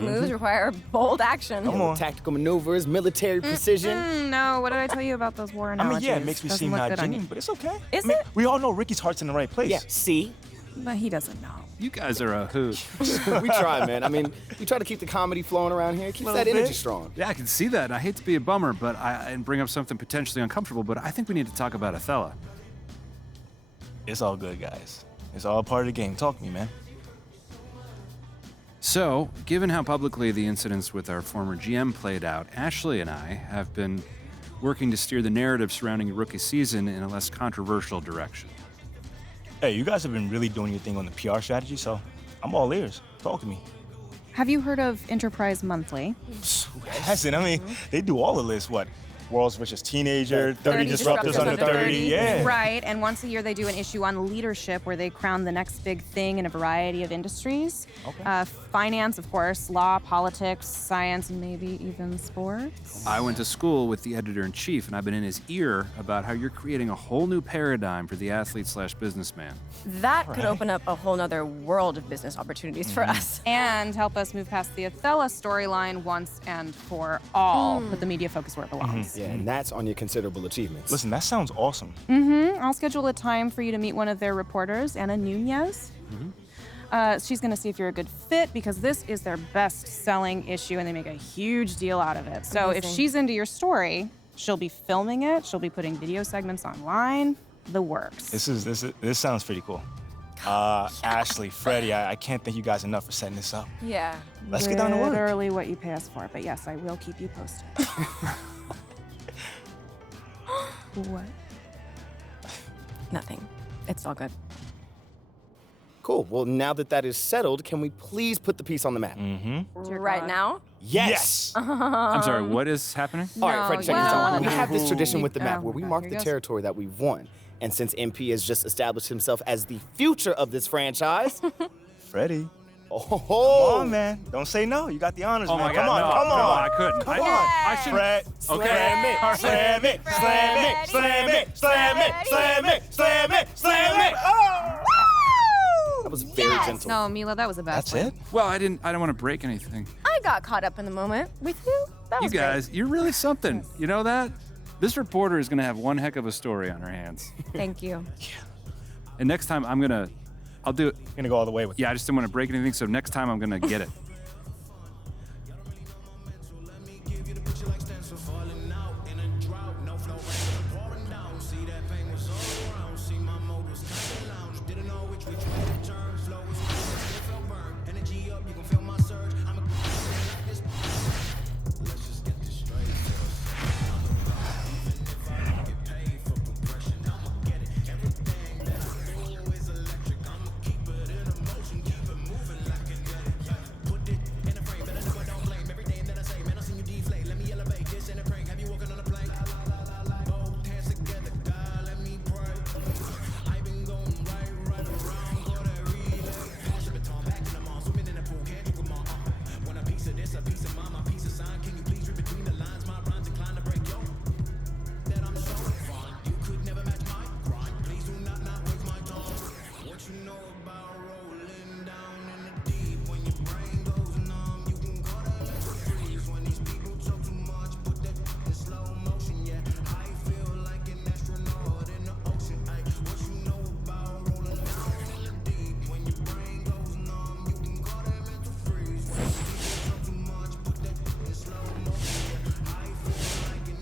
Moves require bold action. Come on. Tactical maneuvers, military precision. No, what did I tell you about those war analogies? Yeah, it makes me Doesn't seem look not good on genuine, you. but it's okay. Is it? We all know Ricky's heart's in the right place. Yeah, see? But he doesn't know. You guys are a hoot. We try, man. I mean, we try to keep the comedy flowing around here. Keeps that energy strong. Yeah, I can see that. I hate to be a bummer, and bring up something potentially uncomfortable, but I think we need to talk about OTHELLA. It's all good, guys. It's all part of the game. Talk to me, man. So, given how publicly the incidents with our former GM played out, Ashley and I have been working to steer the narrative surrounding your rookie season in a less controversial direction. Hey, you guys have been really doing your thing on the PR strategy, so I'm all ears. Talk to me. Have you heard of Enterprise Monthly? Who hasn't? I mean, they do all the lists. What? World's Richest Teenager, 30 Disruptors Under 30. Yeah. Right, and once a year they do an issue on leadership where they crown the next big thing in a variety of industries. Okay. Finance, of course, law, politics, science, and maybe even sports. I went to school with the editor-in-chief, and I've been in his ear about how you're creating a whole new paradigm for the athlete/businessman. That could open up a whole nother world of business opportunities for us. And help us move past the OTHELLA storyline once and for all. Put the media focus where it belongs. Yeah, and that's on your considerable achievements. Listen, that sounds awesome. I'll schedule a time for you to meet one of their reporters, Anna Nunez. She's going to see if you're a good fit because this is their best-selling issue and they make a huge deal out of it. So if she's into your story, she'll be filming it, she'll be putting video segments online, the works. This sounds pretty cool. Ashley, Freddie, I can't thank you guys enough for setting this up. Yeah. Let's get down to work. Literally what you pay us for, but yes, I will keep you posted. What? Nothing. It's all good. Cool. Well, now that that is settled, can we please put the piece on the map? Right now? Yes! I'm sorry, what is happening? All right, Freddie, check this well, out. We have this tradition with the map Oh, where we okay, mark here the goes. territory that we've won. And since MP has just established himself as the future of this franchise, Freddie. oh, Come on, man. Don't say no. You got the honors, Oh man. my God, come on, no, come no, on. I couldn't. Come I on. shouldn't. Fred, Slam it, slam it, slam it, slam it, slam it, slam it, slam it, slam it. Oh! that was very gentle. No, Mila, that was a bad That's plan. it? Well, I don't want to break anything. I got caught up in the moment with you. That You was great. guys, you're really something. You know that? This reporter is going to have one heck of a story on her hands. Thank you. And next time I'll do it. I'm gonna go all the way with it. Yeah, I just didn't want to break anything, so next time I'm going to get it.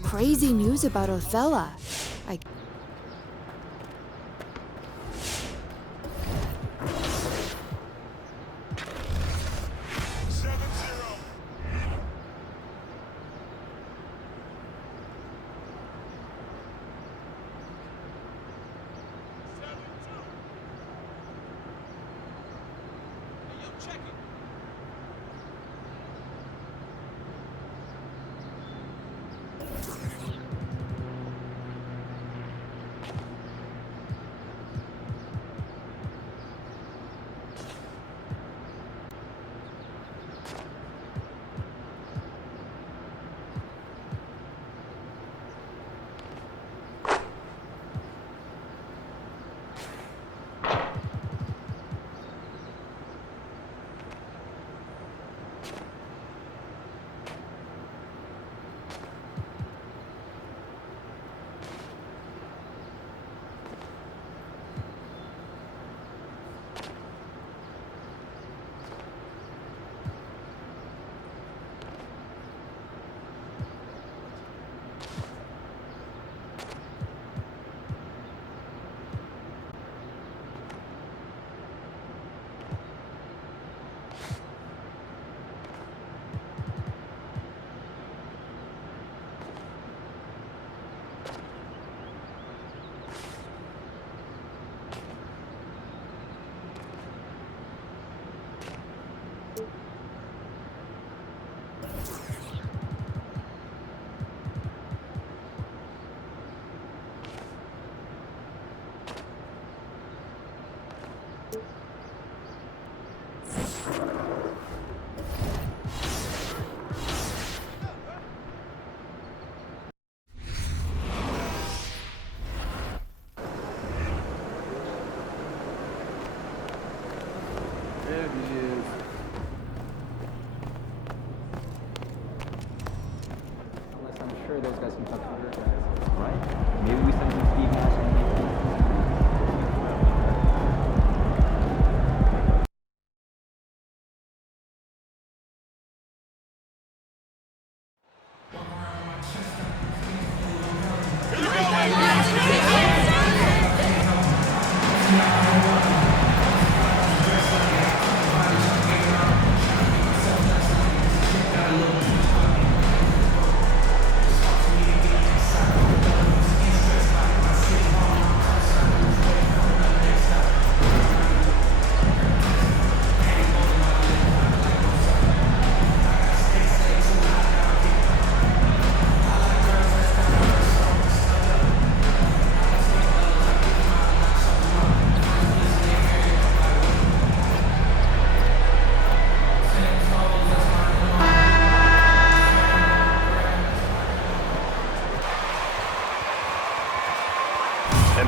Crazy news about OTHELLA.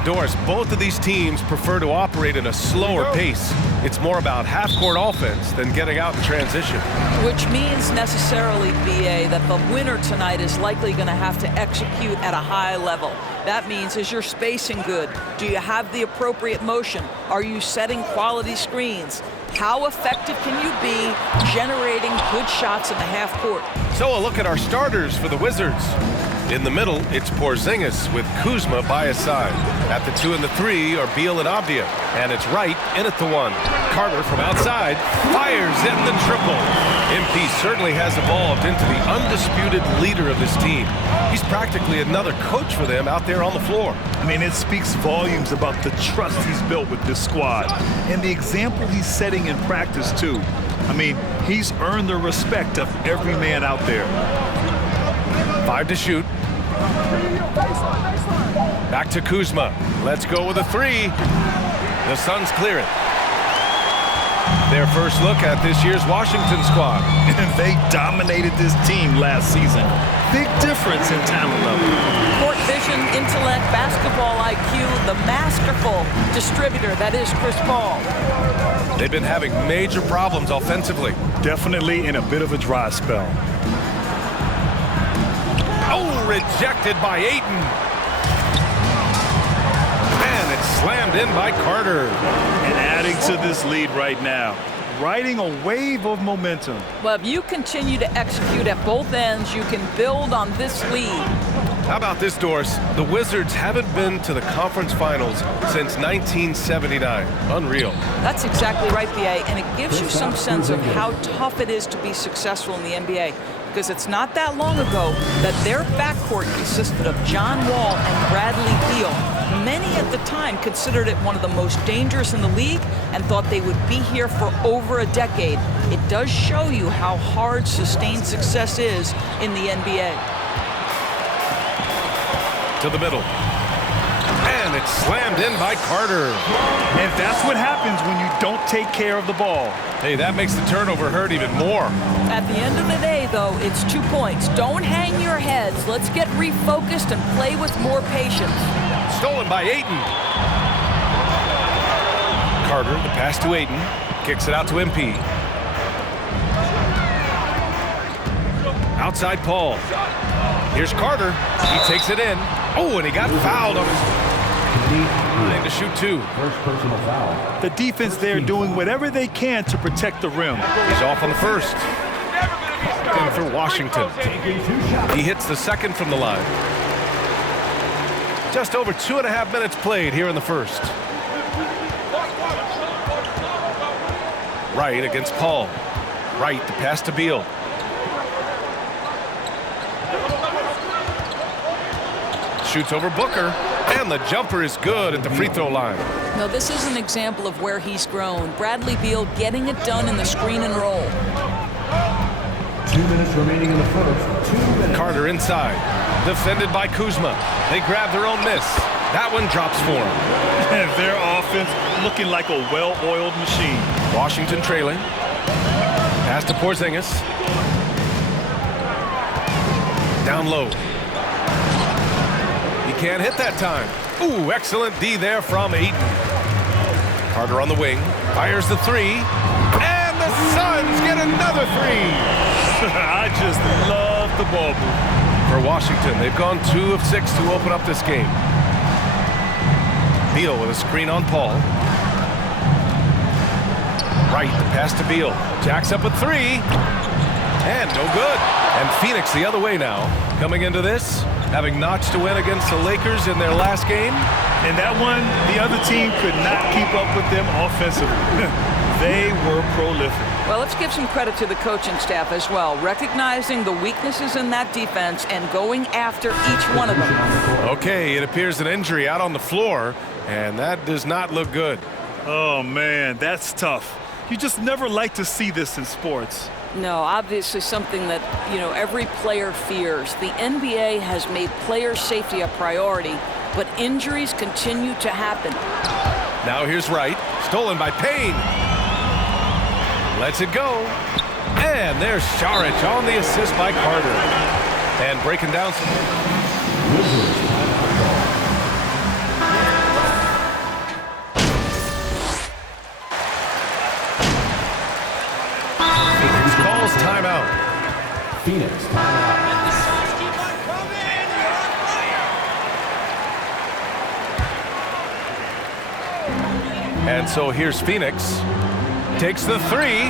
Doris, both of these teams prefer to operate at a slower pace. It's more about half-court offense than getting out in transition. Which means necessarily, BA, that the winner tonight is likely going to have to execute at a high level. That means, is your spacing good? Do you have the appropriate motion? Are you setting quality screens? How effective can you be generating good shots in the half court? So a look at our starters for the Wizards. In the middle, it's Porzingis with Kuzma by his side. At the 2 and the 3 are Beal and Avdia. And it's Wright in at the 1. Carter from outside fires in the triple. MP certainly has evolved into the undisputed leader of this team. He's practically another coach for them out there on the floor. I mean, it speaks volumes about the trust he's built with this squad and the example he's setting in practice, too. I mean, he's earned the respect of every man out there. 5 to shoot. Back to Kuzma. Let's go with a 3. The Suns clear it. Their first look at this year's Washington squad. And they dominated this team last season. Big difference in talent level. Court vision, intellect, basketball IQ, the masterful distributor that is Chris Paul. They've been having major problems offensively. Definitely in a bit of a dry spell. Oh, rejected by Ayton. And it's slammed in by Carter. And adding to this lead right now, riding a wave of momentum. Well, if you continue to execute at both ends, you can build on this lead. How about this, Doris? The Wizards haven't been to the conference finals since 1979. Unreal. That's exactly right, BA, and it gives you some sense of how tough it is to be successful in the NBA. Because it's not that long ago that their backcourt consisted of John Wall and Bradley Beal. Many at the time considered it one of the most dangerous in the league and thought they would be here for over a decade. It does show you how hard sustained success is in the NBA. To the middle. And it's slammed in by Carter. And that's what happens when you don't take care of the ball. Hey, that makes the turnover hurt even more. At the end of the day, though, it's 2 points. Don't hang your heads. Let's get refocused and play with more patience. Stolen by Ayton. Carter, the pass to Ayton. Kicks it out to MP. Outside Paul. Here's Carter. He takes it in. Oh, and he got fouled on his line to shoot 2. First personal foul. The defense there doing whatever they can to protect the rim. He's off on the first. And for Washington. He hits the second from the line. Just over 2.5 minutes played here in the first. Wright against Paul. Wright, the pass to Beal. Shoots over Booker, and the jumper is good at the free throw line. Now, this is an example of where he's grown. Bradley Beal getting it done in the screen and roll. 2 minutes remaining in the first. 2 minutes. Carter inside. Defended by Kuzma. They grab their own miss. That one drops for him. And their offense looking like a well-oiled machine. Washington trailing. Pass to Porzingis. Down low. He can't hit that time. Ooh, excellent D there from Ayton. Carter on the wing. Fires the three. And the Suns get another three. I just love the ball move. For Washington, they've gone 2 of 6 to open up this game. Beal with a screen on Paul. Right, the pass to Beal. Jacks up a three. And no good. And Phoenix the other way now. Coming into this, having notched a win against the Lakers in their last game. And that one, the other team could not keep up with them offensively. They were prolific. Well, let's give some credit to the coaching staff as well, recognizing the weaknesses in that defense and going after each one of them. Okay, it appears an injury out on the floor, and that does not look good. Oh, man, that's tough. You just never like to see this in sports. No, obviously something that, every player fears. The NBA has made player safety a priority, but injuries continue to happen. Now here's Wright, stolen by Payne. Lets it go. And there's Saric on the assist by Carter. And breaking down some... Phoenix calls timeout. Phoenix timeout. And so here's Phoenix. Takes the three.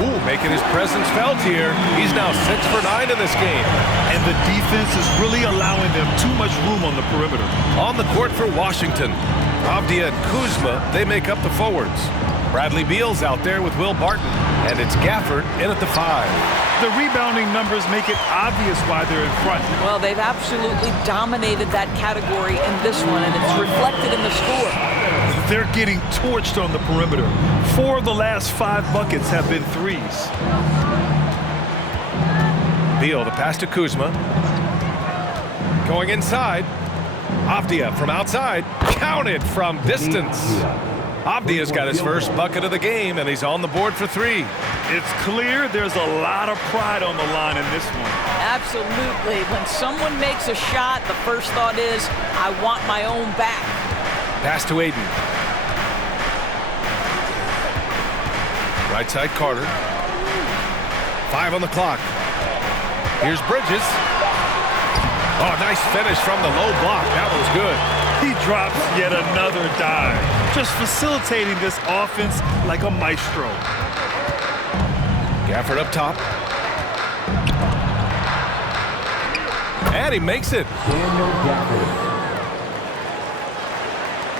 Ooh, making his presence felt here. He's now 6 for 9 in this game. And the defense is really allowing them too much room on the perimeter. On the court for Washington, Avdia and Kuzma, they make up the forwards. Bradley Beal's out there with Will Barton. And it's Gafford in at the 5. The rebounding numbers make it obvious why they're in front. Well, they've absolutely dominated that category in this one, and it's reflected in the score. They're getting torched on the perimeter. 4 of the last 5 buckets have been threes. Beal, the pass to Kuzma. Going inside. Avdia from outside. Counted from distance. Avdia's got his first bucket of the game, and he's on the board for 3. It's clear there's a lot of pride on the line in this one. Absolutely. When someone makes a shot, the first thought is, I want my own back. Pass to Ayton. Right side Carter. 5 on the clock. Here's Bridges. Oh, nice finish from the low block. That was good. He drops yet another dive, just facilitating this offense like a maestro. Gafford up top. And he makes it. Daniel Gafford.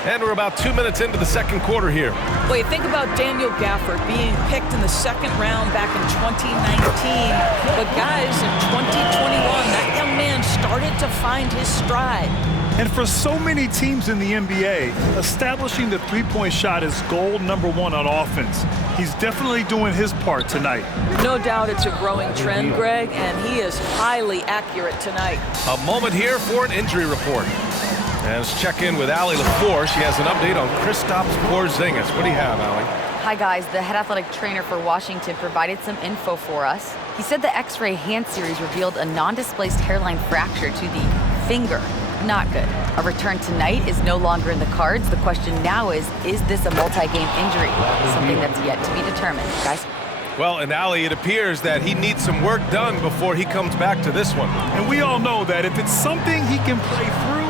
And we're about 2 minutes into the second quarter here. Well, you think about Daniel Gafford being picked in the second round back in 2019. But guys, in 2021, that young man started to find his stride. And for so many teams in the NBA, establishing the three-point shot is goal number 1 on offense. He's definitely doing his part tonight. No doubt it's a growing trend, Greg, and he is highly accurate tonight. A moment here for an injury report. And let's check in with Allie LaFleur. She has an update on Kristaps Porzingis. What do you have, Allie? Hi, guys. The head athletic trainer for Washington provided some info for us. He said the X-ray hand series revealed a non-displaced hairline fracture to the finger. Not good. A return tonight is no longer in the cards. The question now is this a multi-game injury? Something that's yet to be determined. Guys? Well, and Allie, it appears that he needs some work done before he comes back to this one. And we all know that if it's something he can play through,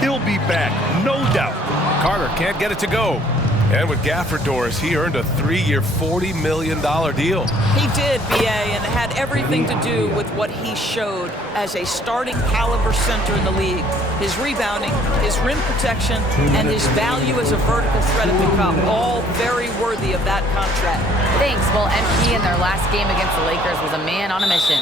he'll be back, no doubt. Carter can't get it to go. And with Gafford, Doris, he earned a 3-year, $40 million deal. He did, B.A., and it had everything to do with what he showed as a starting caliber center in the league. His rebounding, his rim protection, and his value as a vertical threat at the cup, all very worthy of that contract. Thanks. Well, MP in their last game against the Lakers was a man on a mission.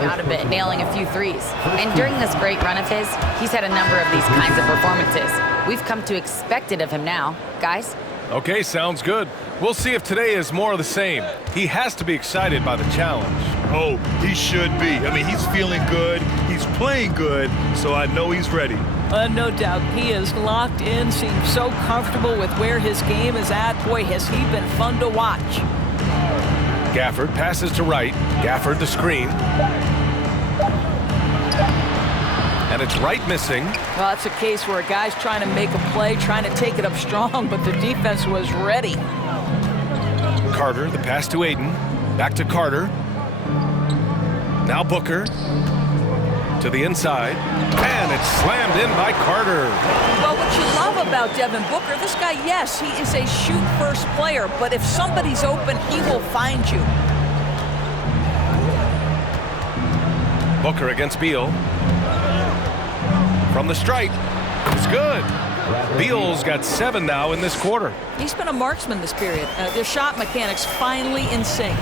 Out a bit, nailing a few threes. And during this great run of his, he's had a number of these kinds of performances. We've come to expect it of him now. Guys, Okay, sounds good. We'll see if today is more of the same. He has to be excited by the challenge. Oh, he should be. I mean, he's feeling good. He's playing good, so I know he's ready. No doubt. He is locked in, seems so comfortable with where his game is at. Boy, has he been fun to watch. Gafford passes to Wright. Gafford the screen. And it's Wright missing. Well, it's a case where a guy's trying to make a play, trying to take it up strong, but the defense was ready. Carter, the pass to Aiden. Back to Carter. Now Booker. To the inside. And it's slammed in by Carter. Well, what you love about Devin Booker, this guy, yes, he is a shoot-first player, but if somebody's open, he will find you. Booker against Beal. From the stripe. It's good. Beal's got 7 now in this quarter. He's been a marksman this period. Their shot mechanics finally in sync.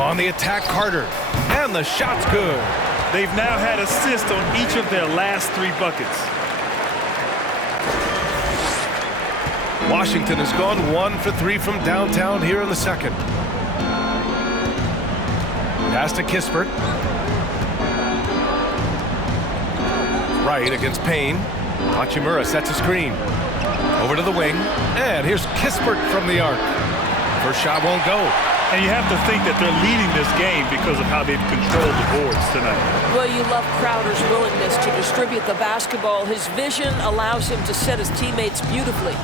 On the attack, Carter. And the shot's good. They've now had assists on each of their last 3 buckets. Washington has gone 1 for 3 from downtown here in the second. Pass to Kispert. Wright against Payne. Hachimura sets a screen. Over to the wing. And here's Kispert from the arc. First shot won't go. And you have to think that they're leading this game because of how they've controlled the boards tonight. Well, you love Crowder's willingness to distribute the basketball. His vision allows him to set his teammates beautifully.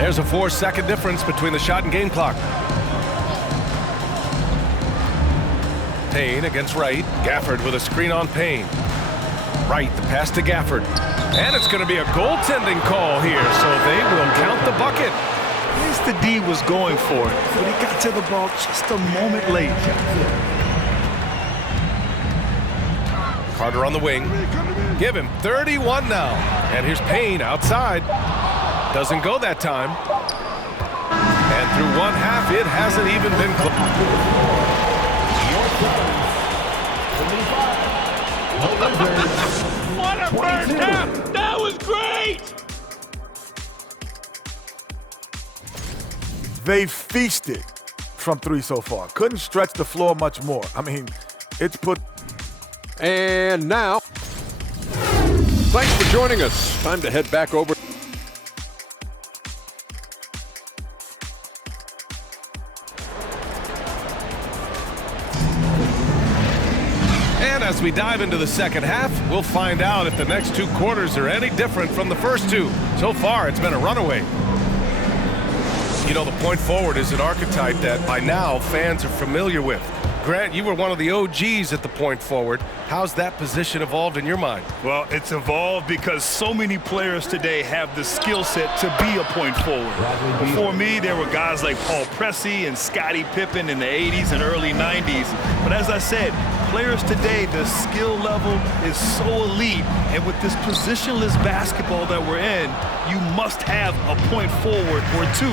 There's a 4-second difference between the shot and game clock. Payne against Wright. Gafford with a screen on Payne. Wright, the pass to Gafford. And it's going to be a goaltending call here, so they will count the bucket. At least the D was going for it, but he got to the ball just a moment late. Carter on the wing. Give him 31 now. And here's Payne outside. Doesn't go that time. And through one half, it hasn't even been close. What a first half! That was great! They feasted from 3 so far. Couldn't stretch the floor much more. I mean, it's put. And now, thanks for joining us. Time to head back over. And as we dive into the second half, we'll find out if the next 2 quarters are any different from the first 2. So far, it's been a runaway. You know, the point forward is an archetype that by now fans are familiar with. Grant, you were one of the OGs at the point forward. How's that position evolved in your mind? Well, it's evolved because so many players today have the skill set to be a point forward. Before me, there were guys like Paul Pressey and Scottie Pippen in the 80s and early 90s. But as I said, players today, the skill level is so elite. And with this positionless basketball that we're in, you must have a point forward or 2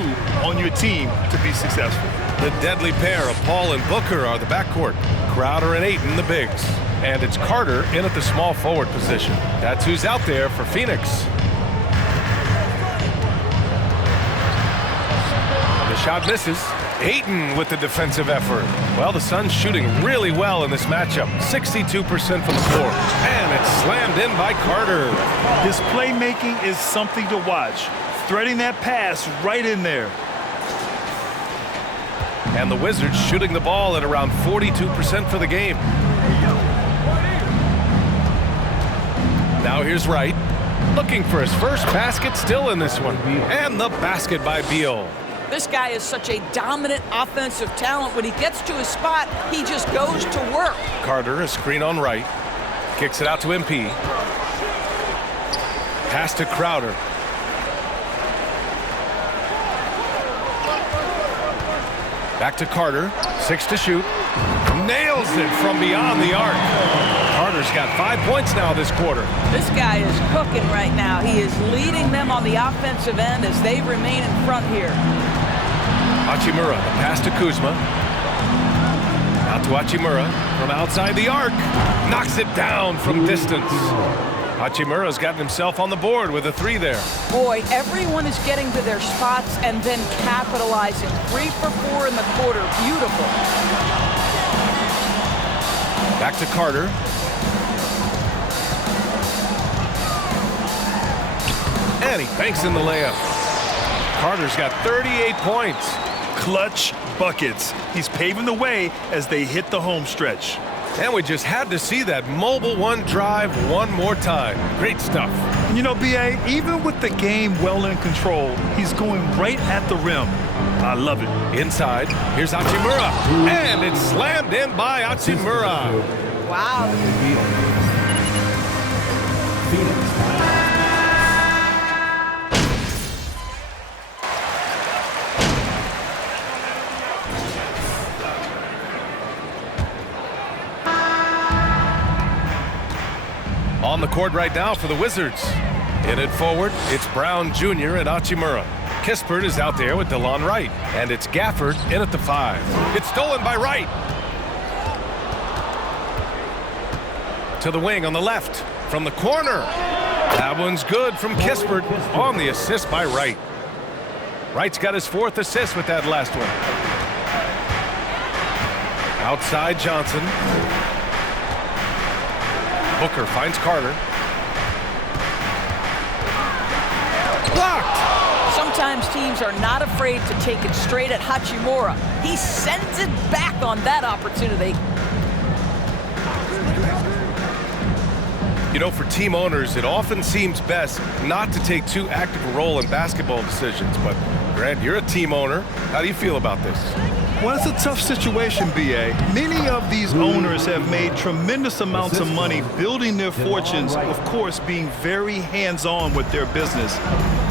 on your team to be successful. The deadly pair of Paul and Booker are the backcourt. Crowder and Ayton the bigs. And it's Carter in at the small forward position. That's who's out there for Phoenix. The shot misses. Ayton with the defensive effort. Well, the Suns shooting really well in this matchup. 62% from the floor. And it's slammed in by Carter. His playmaking is something to watch. Threading that pass right in there. And the Wizards shooting the ball at around 42% for the game. Now here's Wright. Looking for his first basket still in this one. And the basket by Beal. This guy is such a dominant offensive talent. When he gets to his spot, he just goes to work. Carter, a screen on Wright. Kicks it out to MP. Pass to Crowder. Back to Carter. 6 to shoot. Nails it from beyond the arc. Carter's got 5 points now this quarter. This guy is cooking right now. He is leading them on the offensive end as they remain in front here. Hachimura, the pass to Kuzma. Out to Hachimura from outside the arc. Knocks it down from distance. Hachimura's gotten himself on the board with a 3 there. Boy, everyone is getting to their spots and then capitalizing. 3 for 4 in the quarter. Beautiful. Back to Carter. And he banks in the layup. Carter's got 38 points. Clutch buckets. He's paving the way as they hit the home stretch. And we just had to see that mobile one drive one more time. Great stuff. You know, B.A., even with the game well in control, he's going right at the rim. I love it. Inside, here's Hachimura. And it's slammed in by Hachimura. Wow. On the court right now for the Wizards. In it forward, it's Brown Jr. and Hachimura. Kispert is out there with DeLon Wright. And it's Gafford in at the 5. It's stolen by Wright. To the wing on the left. From the corner. That one's good from Kispert on the assist by Wright. Wright's got his 4th assist with that last one. Outside Johnson. Booker finds Carter. Blocked! Sometimes teams are not afraid to take it straight at Hachimura. He sends it back on that opportunity. You know, for team owners, it often seems best not to take too active a role in basketball decisions. But, Grant, you're a team owner. How do you feel about this? Well, it's a tough situation, B.A. Many of these owners have made tremendous amounts of money building their fortunes, of course, being very hands-on with their business.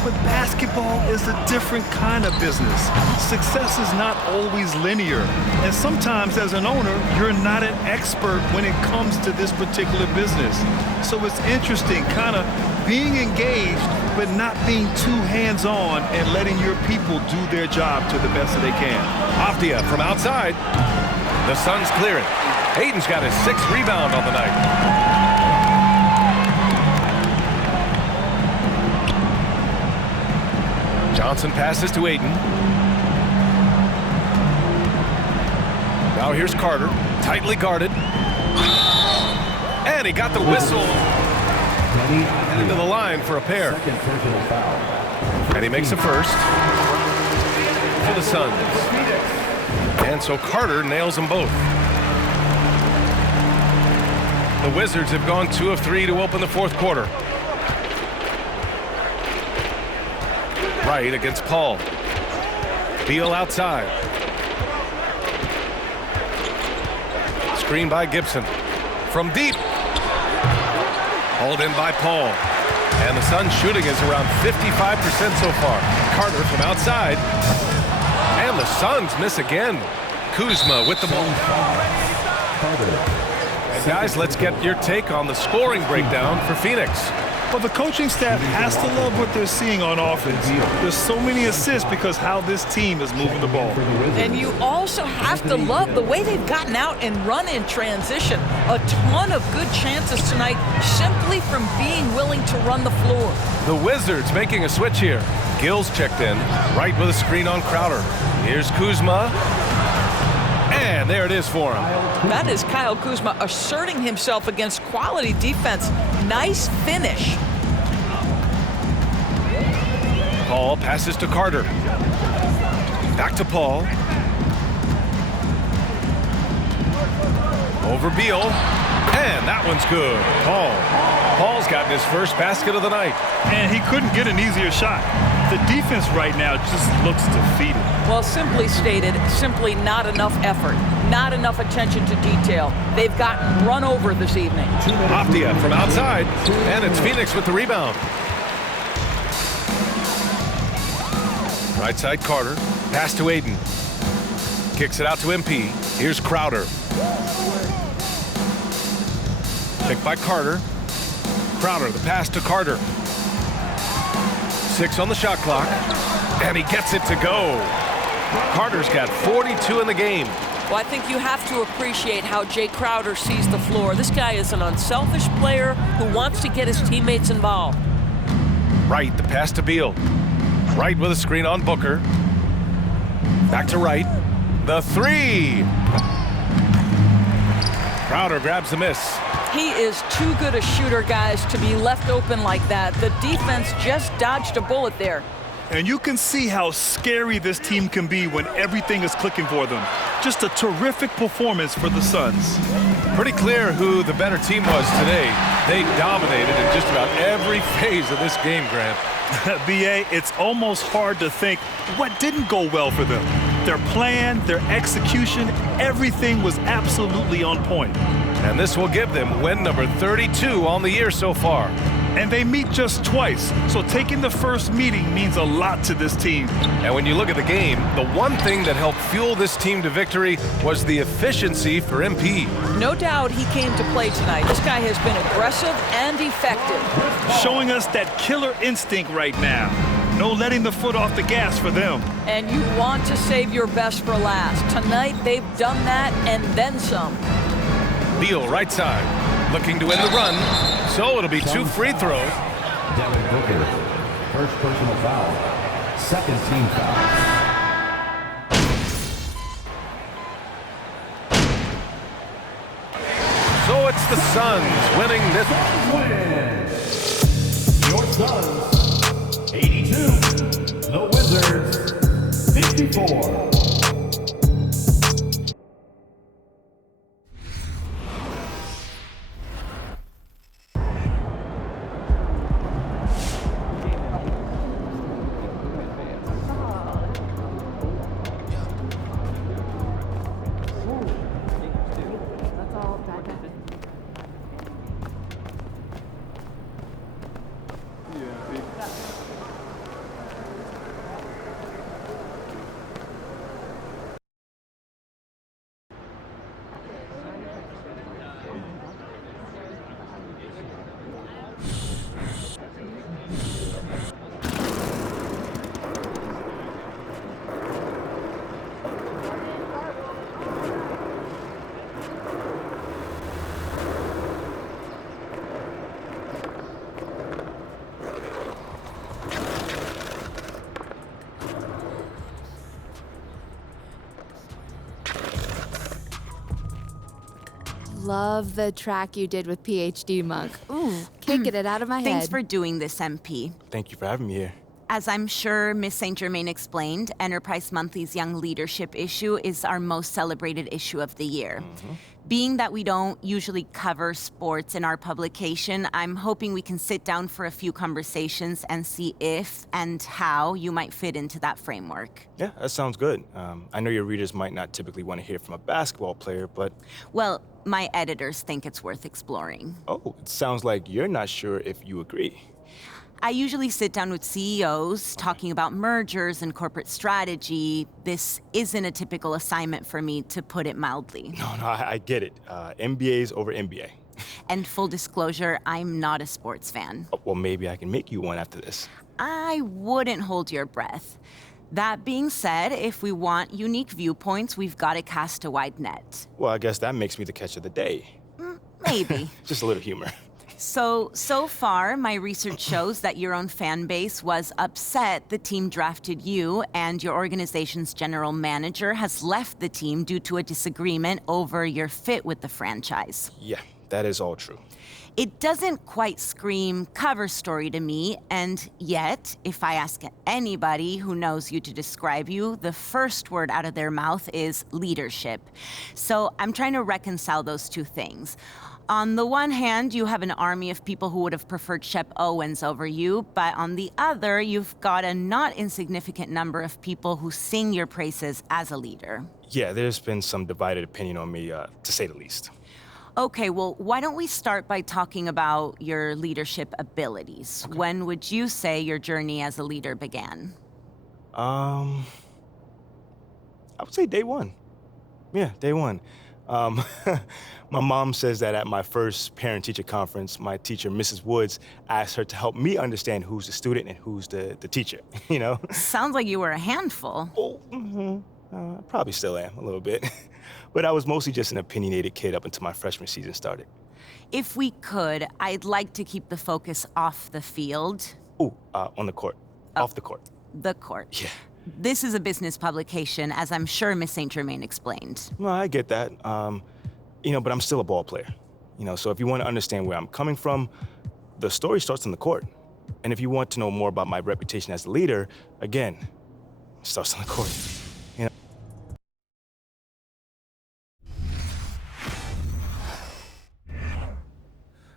But basketball is a different kind of business. Success is not always linear. And sometimes, as an owner, you're not an expert when it comes to this particular business. So it's interesting, kind of being engaged, but not being too hands-on and letting your people do their job to the best that they can. Afdia from outside. The Suns clear it. Hayden's got his 6th rebound on the night. Johnson passes to Ayton. Now here's Carter, tightly guarded. And he got the whistle. Heading to the line for a pair. And he makes a first for the Suns. And so Carter nails them both. The Wizards have gone 2 of 3 to open the 4th quarter. Wright against Paul. Beal outside. Screen by Gibson. From deep. Hauled in by Paul. And the Suns shooting is around 55% so far. Carter from outside. And the Suns miss again. Kuzma with the ball. And guys, let's get your take on the scoring breakdown for Phoenix. Well, the coaching staff has to love what they're seeing on offense. There's so many assists because how this team is moving the ball. And you also have to love the way they've gotten out and run in transition. A ton of good chances tonight simply from being willing to run the floor. The Wizards making a switch here. Gill's checked in, right with a screen on Crowder. Here's Kuzma. And there it is for him. That is Kyle Kuzma asserting himself against quality defense. Nice finish. Paul passes to Carter. Back to Paul. Over Beal. And that one's good. Paul's gotten his first basket of the night. And he couldn't get an easier shot. The defense right now just looks defeated. Well, simply stated, simply not enough effort, not enough attention to detail. They've gotten run over this evening. Afdia from outside, and it's Phoenix with the rebound. Right side Carter, pass to Ayton. Kicks it out to MP. Here's Crowder. Picked by Carter. Crowder, the pass to Carter. 6 on the shot clock, and he gets it to go. Carter's got 42 in the game. Well, I think you have to appreciate how Jay Crowder sees the floor. This guy is an unselfish player who wants to get his teammates involved. Wright, the pass to Beal. Wright with a screen on Booker. Back to Wright. The three. Crowder grabs the miss. He is too good a shooter, guys, to be left open like that. The defense just dodged a bullet there. And you can see how scary this team can be when everything is clicking for them. Just a terrific performance for the Suns. Pretty clear who the better team was today. They dominated in just about every phase of this game, Grant. B.A., it's almost hard to think what didn't go well for them. Their plan, their execution, everything was absolutely on point. And this will give them win number 32 on the year so far. And they meet just twice, so taking the first meeting means a lot to this team. And when you look at the game, the one thing that helped fuel this team to victory was the efficiency for MP. No doubt he came to play tonight. This guy has been aggressive and effective. Showing us that killer instinct right now. No letting the foot off the gas for them. And you want to save your best for last. Tonight, they've done that and then some. Beal, right side, looking to win the run. So it'll be 2 free throws. Devin Booker, first personal foul, second team foul. So it's the Suns winning this one. Your Suns, 82. The Wizards, 54. Love the track you did with PhD Monk. Ooh, can't get it out of my head. Thanks for doing this, MP. Thank you for having me here. As I'm sure Miss St. Germain explained, Enterprise Monthly's Young Leadership issue is our most celebrated issue of the year. Being that we don't usually cover sports in our publication, I'm hoping we can sit down for a few conversations and see if and how you might fit into that framework. Yeah, that sounds good. I know your readers might not typically want to hear from a basketball player, but... Well, my editors think it's worth exploring. Oh, it sounds like you're not sure if you agree. I usually sit down with CEOs talking about mergers and corporate strategy. This isn't a typical assignment for me, to put it mildly. No, I get it. MBA's over MBA. And full disclosure, I'm not a sports fan. Well, maybe I can make you one after this. I wouldn't hold your breath. That being said, if we want unique viewpoints, we've got to cast a wide net. Well, I guess that makes me the catch of the day. Maybe. Just a little humor. So far, my research shows that your own fan base was upset the team drafted you, and your organization's general manager has left the team due to a disagreement over your fit with the franchise. Yeah, that is all true. It doesn't quite scream cover story to me, and yet, if I ask anybody who knows you to describe you, the first word out of their mouth is leadership. So I'm trying to reconcile those two things. On the one hand, you have an army of people who would have preferred Shep Owens over you, but on the other, you've got a not insignificant number of people who sing your praises as a leader. Yeah, there's been some divided opinion on me, to say the least. Okay, well, why don't we start by talking about your leadership abilities? Okay. When would you say your journey as a leader began? I would say day one. Yeah, day one. My mom says that at my first parent-teacher conference, my teacher, Mrs. Woods, asked her to help me understand who's the student and who's the teacher, you know? Sounds like you were a handful. Oh, I probably still am, a little bit. But I was mostly just an opinionated kid up until my freshman season started. If we could, I'd like to keep the focus off the field. Ooh, on the court. Off the court. The court. Yeah. This is a business publication, as I'm sure Miss St. Germain explained. Well, I get that. You know, but I'm still a ball player. You know, so if you want to understand where I'm coming from, the story starts on the court. And if you want to know more about my reputation as a leader, again, it starts on the court. You know?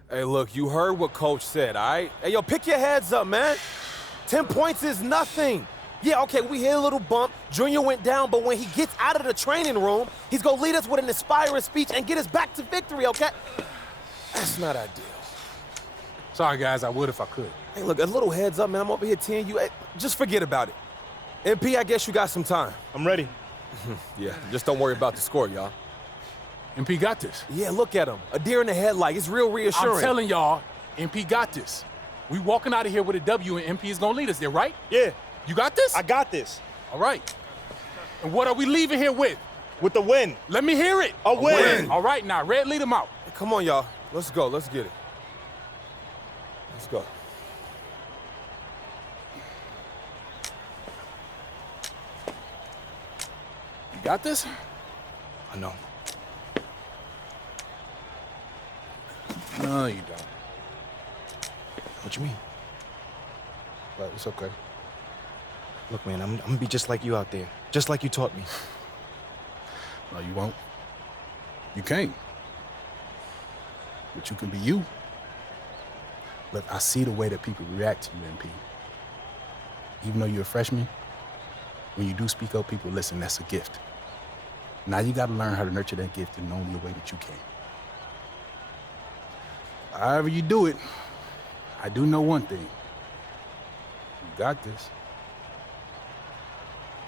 Hey, look, you heard what Coach said, all right? Hey, yo, pick your heads up, man. 10 points is nothing. Yeah, okay, we hit a little bump. Junior went down, but when he gets out of the training room, he's gonna lead us with an inspiring speech and get us back to victory, okay? That's not ideal. Sorry, guys, I would if I could. Hey, look, a little heads up, man. I'm over here teeing you. Hey, just forget about it. MP, I guess you got some time. I'm ready. Yeah, just don't worry about the score, y'all. MP got this. Yeah, look at him. A deer in the headlight. It's real reassuring. I'm telling y'all, MP got this. We walking out of here with a W, and MP is gonna lead us there, right? Yeah. You got this? I got this. All right. And what are we leaving here with? With the win. Let me hear it. A win. All right, now, Red, lead them out. Hey, come on, y'all. Let's go. Let's get it. Let's go. You got this? I know. No, you don't. What you mean? But it's okay. Look, man, I'm gonna be just like you out there. Just like you taught me. No, you won't. You can't. But you can be you. Look, I see the way that people react to you, MP. Even though you're a freshman, when you do speak up, people listen, that's a gift. Now you gotta learn how to nurture that gift in only a way that you can. However you do it, I do know one thing. You got this.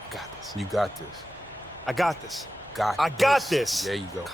I got this. You got this. I got this. I got this. There you go.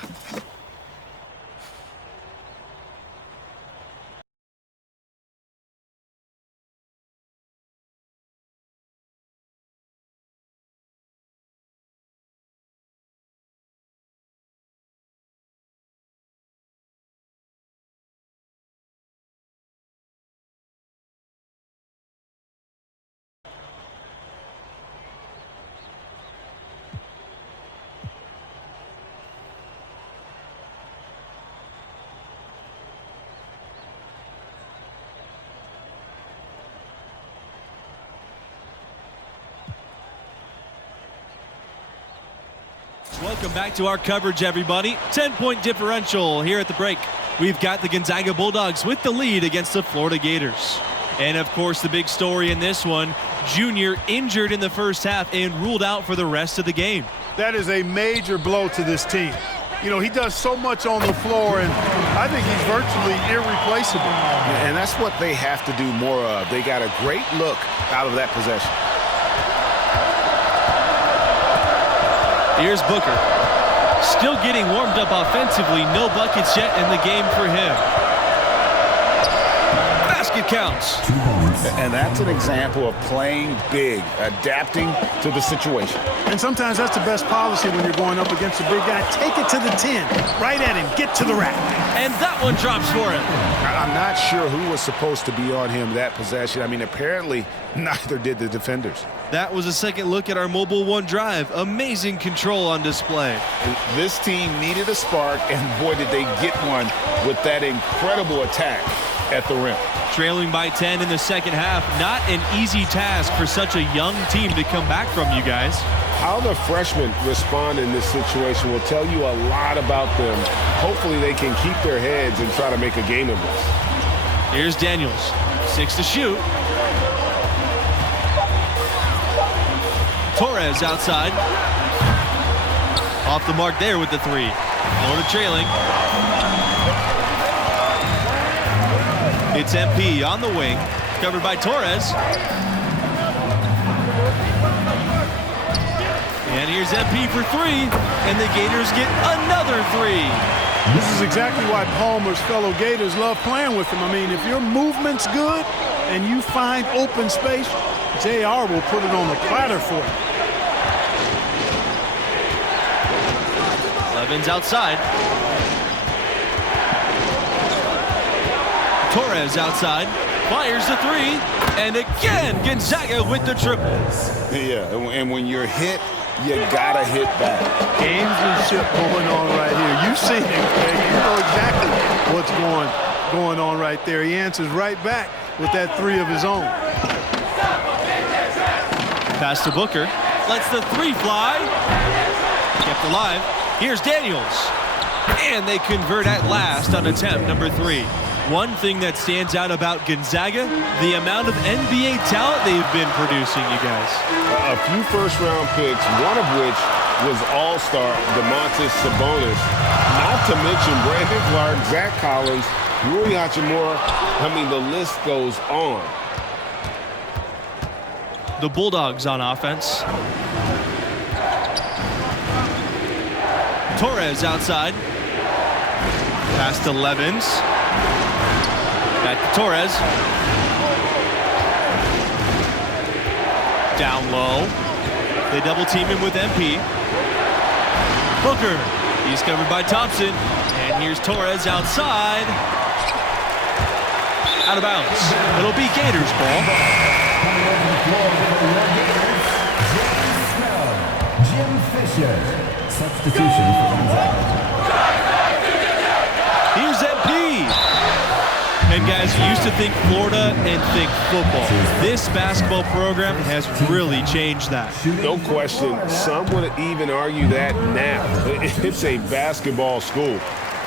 Welcome back to our coverage, everybody. 10-point differential here at the break. We've got the Gonzaga Bulldogs with the lead against the Florida Gators. And, of course, the big story in this one, Junior injured in the first half and ruled out for the rest of the game. That is a major blow to this team. You know, he does so much on the floor, and I think he's virtually irreplaceable. Yeah, and that's what they have to do more of. They got a great look out of that possession. Here's Booker. Still getting warmed up offensively. No buckets yet in the game for him. Basket counts. And that's an example of playing big, adapting to the situation. And sometimes that's the best policy when you're going up against a big guy. Take it to the 10. Right at him. Get to the rack. And that one drops for him. I'm not sure who was supposed to be on him that possession. I mean, apparently neither did the defenders. That was a second look at our Mobile One drive. Amazing control on display. This team needed a spark, and boy, did they get one with that incredible attack at the rim. Trailing by 10 in the second half. Not an easy task for such a young team to come back from, you guys. How the freshmen respond in this situation will tell you a lot about them. Hopefully they can keep their heads and try to make a game of this. Here's Daniels. 6 to shoot. Torres outside. Off the mark there with the 3. Florida trailing. It's MP on the wing, covered by Torres. And here's MP for 3, and the Gators get another 3. This is exactly why Palmer's fellow Gators love playing with him. I mean, if your movement's good and you find open space, JR will put it on the platter for you. Levens outside. Torres outside. Fires the three. And again, Gonzaga with the triple. Yeah, and when you're hit, you gotta hit back. Gamesmanship going on right here. You've seen it, Craig. You know exactly what's going on right there. He answers right back with that three of his own. Pass to Booker. Lets the three fly. Kept alive. Here's Daniels. And they convert at last on attempt number 3. One thing that stands out about Gonzaga, the amount of NBA talent they've been producing, you guys. A few first-round picks, one of which was All-Star Domantas Sabonis. Not to mention Brandon Clark, Zach Collins, Rui Hachimura. I mean, the list goes on. The Bulldogs on offense. Torres outside. Pass to Levens. Back to Torres. Down low. They double team him with MP. Booker. He's covered by Thompson. And here's Torres outside. Out of bounds. It'll be Gators ball. Jim Fisher, substitution for Gonzaga. Here's MP. And guys, you used to think Florida and think football. This basketball program has really changed that. No question. Some would even argue that now. It's a basketball school.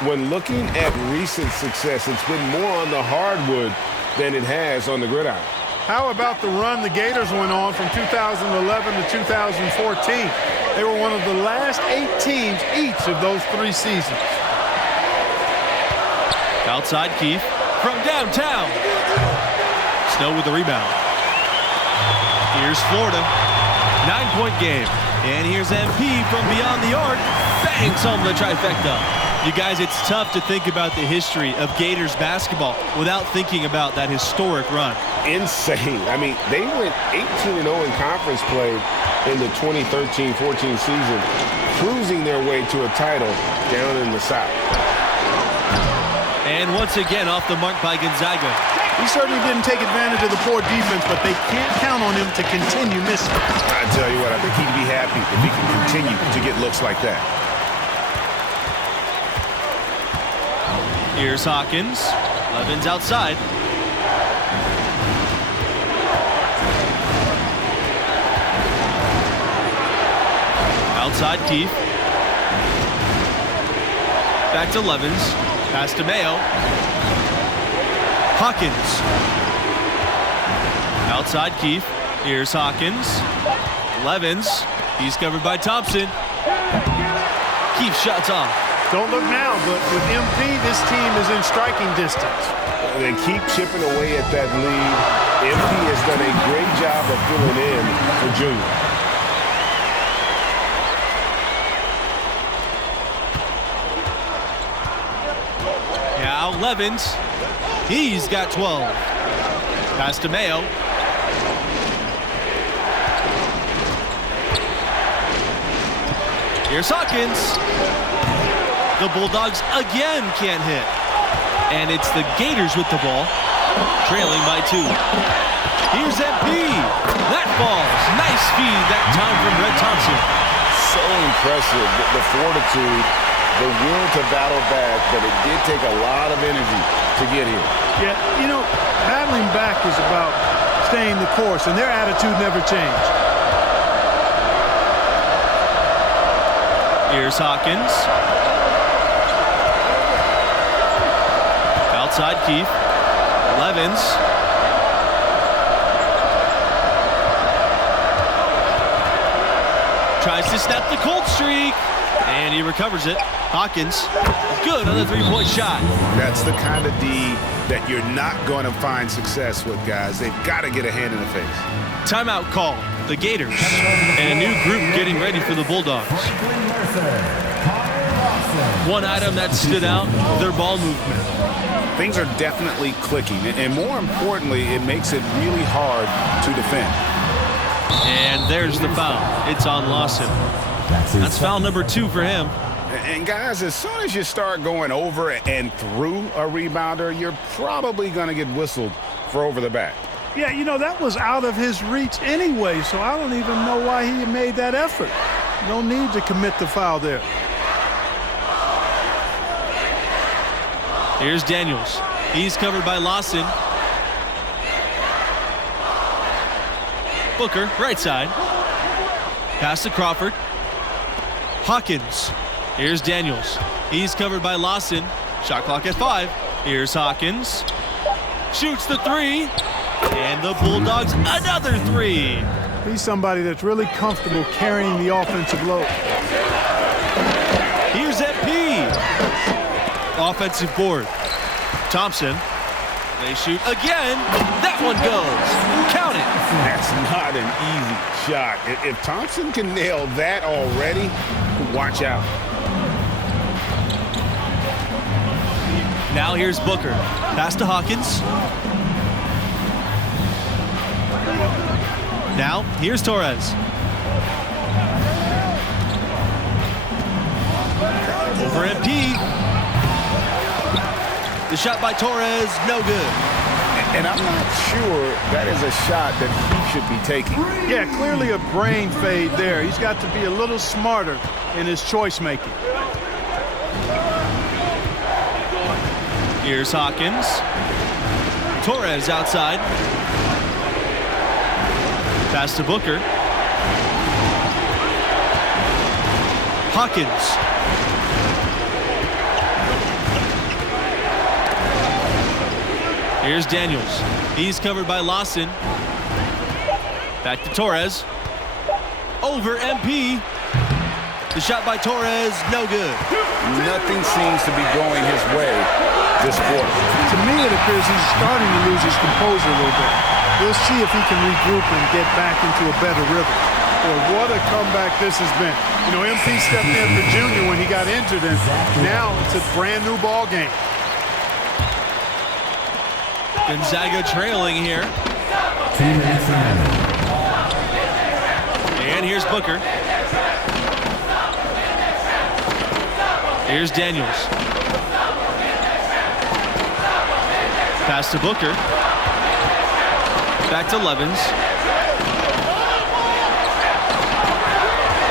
When looking at recent success, it's been more on the hardwood than it has on the gridiron. How about the run the Gators went on from 2011 to 2014? They were one of the last 8 teams each of those 3 seasons. Outside Keith from downtown. Snow with the rebound. Here's Florida. 9-point game. And here's MP from beyond the arc. Bangs home the trifecta. You guys, it's tough to think about the history of Gators basketball without thinking about that historic run. Insane. I mean, they went 18-0 in conference play in the 2013-14 season, cruising their way to a title down in the South. And once again, off the mark by Gonzaga. He certainly didn't take advantage of the poor defense, but they can't count on him to continue missing. I tell you what, I think he'd be happy if he can continue to get looks like that. Here's Hawkins. Levens outside. Outside Keith. Back to Levens. Pass to Mayo. Hawkins. Outside Keith. Here's Hawkins. Levens. He's covered by Thompson. Keith shots off. Don't look now, but with MP, this team is in striking distance. They keep chipping away at that lead. MP has done a great job of filling in for Junior. Now Levens. He's got 12. Pass to Mayo. Here's Hawkins. The Bulldogs again can't hit. And it's the Gators with the ball, trailing by 2. Here's MP. That falls. Nice feed that time from Red Thompson. So impressive, the fortitude, the will to battle back, but it did take a lot of energy to get here. Yeah, you know, battling back is about staying the course, and their attitude never changed. Here's Hawkins. Outside Keith. Levens. Tries to snap the cold streak. And he recovers it. Hawkins. Good on the 3-point shot. That's the kind of D that you're not going to find success with, guys. They've got to get a hand in the face. Timeout call. The Gators. And a new group getting ready for the Bulldogs. One item that stood out, their ball movement. Things are definitely clicking, and more importantly, it makes it really hard to defend. And there's the foul. It's on Lawson. That's foul number 2 for him. And guys, as soon as you start going over and through a rebounder, you're probably going to get whistled for over the back. Yeah, you know, that was out of his reach anyway, so I don't even know why he made that effort. No need to commit the foul there. Here's Daniels. He's covered by Lawson. Booker, right side. Pass to Crawford. Hawkins. Here's Daniels. He's covered by Lawson. Shot clock at 5. Here's Hawkins. Shoots the 3. And the Bulldogs another 3. He's somebody that's really comfortable carrying the offensive load. Here's MP. Offensive board. Thompson. They shoot again. That one goes. Count it. That's not an easy shot. If Thompson can nail that already, watch out. Now here's Booker. Pass to Hawkins. Now here's Torres. Over MP. The shot by Torres, no good. And I'm not sure that is a shot that he should be taking. Yeah, clearly a brain fade there. He's got to be a little smarter in his choice making. Here's Hawkins. Torres outside. Pass to Booker. Hawkins. Here's Daniels. He's covered by Lawson. Back to Torres. Over MP. The shot by Torres, no good. Nothing seems to be going his way this quarter. To me, it appears he's starting to lose his composure a little bit. We'll see if he can regroup and get back into a better rhythm. Boy, what a comeback this has been. You know, MP stepped in for Junior when he got injured, and now it's a brand new ball game. Gonzaga trailing here. 2 minutes remaining. And here's Booker. Here's Daniels. Pass to Booker. Back to Levens.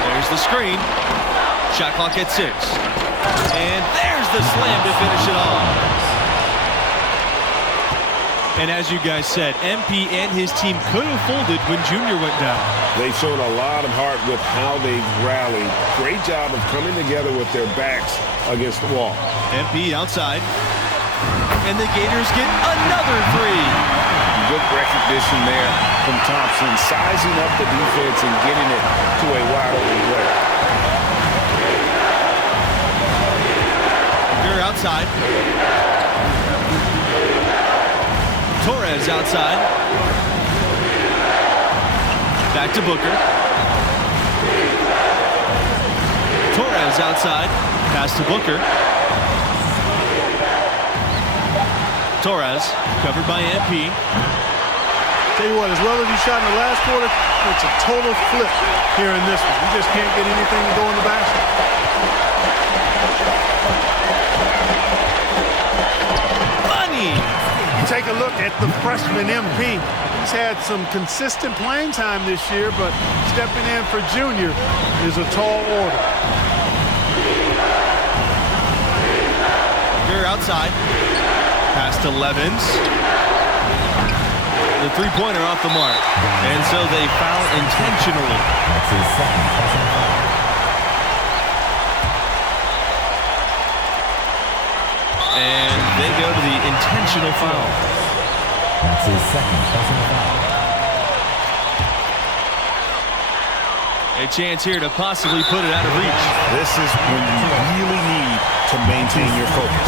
There's the screen. Shot clock at 6. And there's the slam to finish it off. And as you guys said, MP and his team could have folded when Junior went down. They've shown a lot of heart with how they've rallied. Great job of coming together with their backs against the wall. MP outside. And the Gators get another 3. Good recognition there from Thompson, sizing up the defense and getting it to a wide open player. You're outside. Torres outside. Back to Booker. Torres outside. Pass to Booker. Torres covered by MP. Tell you what, as well as he shot in the last quarter, it's a total flip here in this one. You just can't get anything to go in the basket. Money! You take a look at the freshman MP. He's had some consistent playing time this year, but stepping in for Junior is a tall order. They're outside. Pass to Levens. The three-pointer off the mark. And so they foul intentionally. That's his second personal foul. And they go to the intentional foul. That's his second personal foul. A chance here to possibly put it out of reach. This is when you really need to maintain your focus.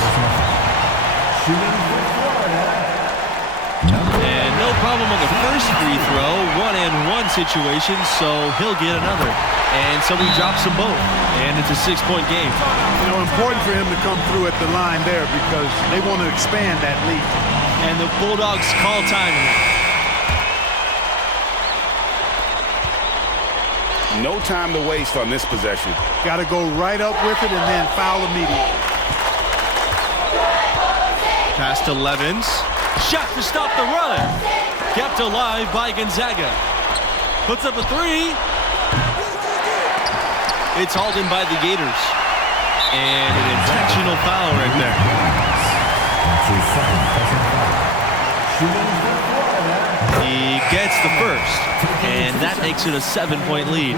And no problem on the first free throw. 1-and-1 situation, so he'll get another. And so he drops them both. And it's a 6-point game. You know, important for him to come through at the line there because they want to expand that lead. And the Bulldogs call time. No time to waste on this possession. Got to go right up with it and then foul immediately. Pass to Levins. Shot to stop the run. Kept alive by Gonzaga. Puts up a three. It's hauled in by the Gators. And an intentional foul right there. He gets the first, and that makes it a 7-point lead.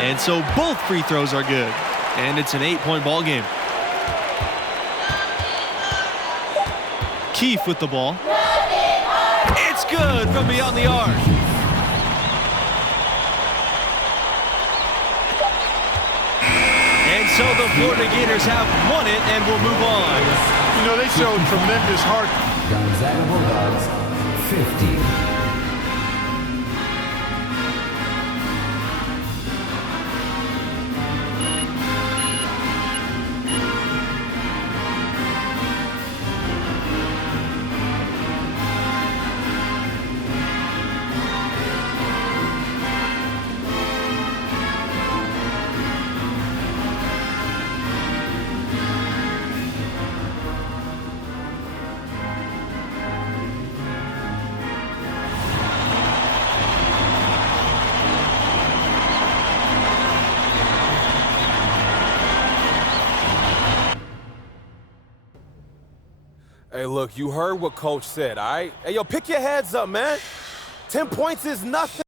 And so both free throws are good, and it's an 8-point ball game. Keefe with the ball. It's good from beyond the arc. And so the Florida Gators have won it and will move on. You know, they showed tremendous heart. Gonzaga Bulldogs, 50. Hey, look, you heard what Coach said, all right? Hey, yo, pick your heads up, man. 10 points is nothing.